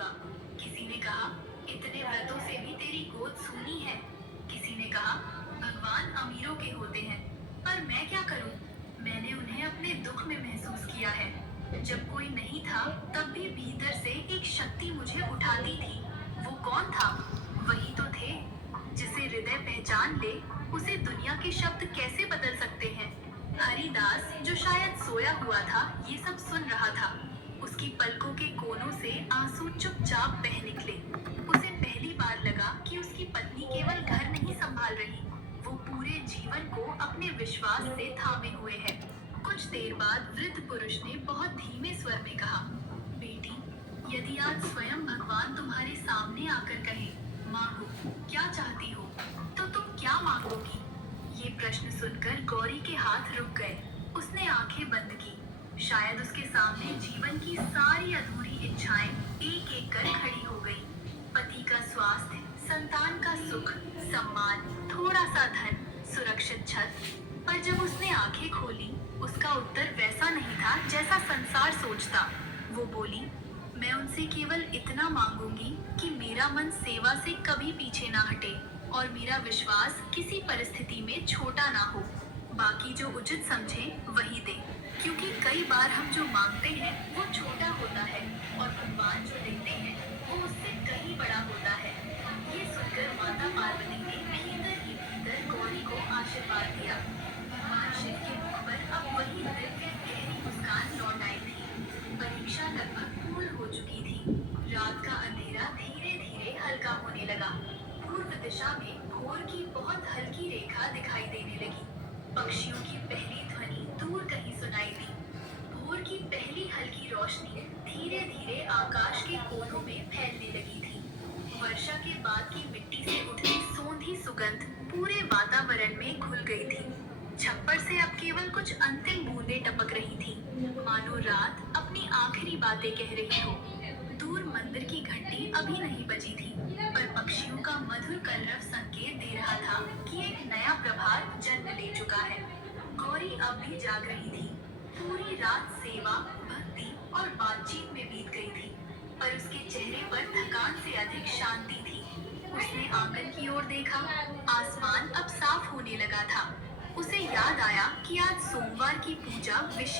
होगा। किसी ने कहा, इतने व्रतों से भी तेरी गोद सूनी है। किसी ने कहा, भगवान अमीरों के होते हैं। पर मैं क्या करूं? मैंने उन्हें अपने दुख में महसूस किया है। जब कोई नहीं था, तब भी भीतर से एक शक्ति मुझे उठाती थी। वो कौन था? वही तो थे, जिसे हृदय पहचान ले, उसे दुनिया के शब्द कैसे बदल सकते हैं। हरिदास, जो शायद सोया हुआ था, ये सब सुन रहा था। उसकी पलकों के कोनों से आंसू चुपचाप बह निकले। उसे पहली बार लगा कि उसकी पत्नी केवल घर नहीं संभाल रही, वो पूरे जीवन को अपने विश्वास से थामे हुए है। कुछ देर बाद वृद्ध पुरुष ने बहुत धीमे स्वर में कहा, बेटी, यदि आज स्वयं भगवान तुम्हारे सामने आकर कहे, मांगो, क्या चाहती हो, तो तुम क्या मांगोगी? ये प्रश्न सुनकर गौरी के हाथ रुक गए। उसने आंखें बंद की। शायद उसके सामने जीवन की सारी अधूरी इच्छाएं एक एक कर खड़ी हो गई। पति का स्वास्थ्य, संतान का सुख, सम्मान, थोड़ा सा धन, सुरक्षित छत। पर जब उसने आंखें खोली, उसका उत्तर वैसा नहीं था जैसा संसार सोचता। वो बोली, मैं उनसे केवल इतना मांगूंगी कि मेरा मन सेवा से कभी पीछे ना हटे और मेरा विश्वास किसी परिस्थिति में छोटा ना हो। बाकी जो उचित समझे वही दे, क्योंकि कई बार हम जो मांगते हैं वो छोटा होता है और भगवान जो देते हैं वो उससे कहीं बड़ा होता है। ये सुनकर माता पार्वती ने भीतर ही भीतर गौरी को आशीर्वाद दिया। भगवान शिव के मुख पर अब वही दिव्य गहरी मुस्कान लौट आई थी। परीक्षा लगभग पूर्ण हो चुकी थी। रात का अंधेरा धीरे धीरे हल्का होने लगा। पूर्व दिशा में भोर की बहुत हल्की रेखा दिखाई देने लगी। पक्षियों की पहली ध्वनि दूर कहीं सुनाई दी। भोर की पहली हल्की रोशनी धीरे धीरे आकाश के कोनों में फैलने लगी थी। वर्षा के बाद की मिट्टी से उठती सोंधी सुगंध पूरे वातावरण में घुल गई थी। छप्पर से अब केवल कुछ अंतिम बूंदें टपक रही थी, मानो रात अपनी आखिरी बातें कह रही हो। दूर मंदिर की घंटी अभी नहीं बजी थी, पर पक्षियों का मधुर कलरव संकेत दे रहा था कि एक नया प्रभात जन्म ले चुका है। गौरी अब भी जाग रही थी। पूरी रात सेवा, भक्ति और बातचीत में बीत गई थी, पर उसके चेहरे पर थकान से अधिक शांति थी। उसने आंगन की ओर देखा। आसमान अब साफ होने लगा था। उसे याद आया कि आज सोमवार की पूजा विशेष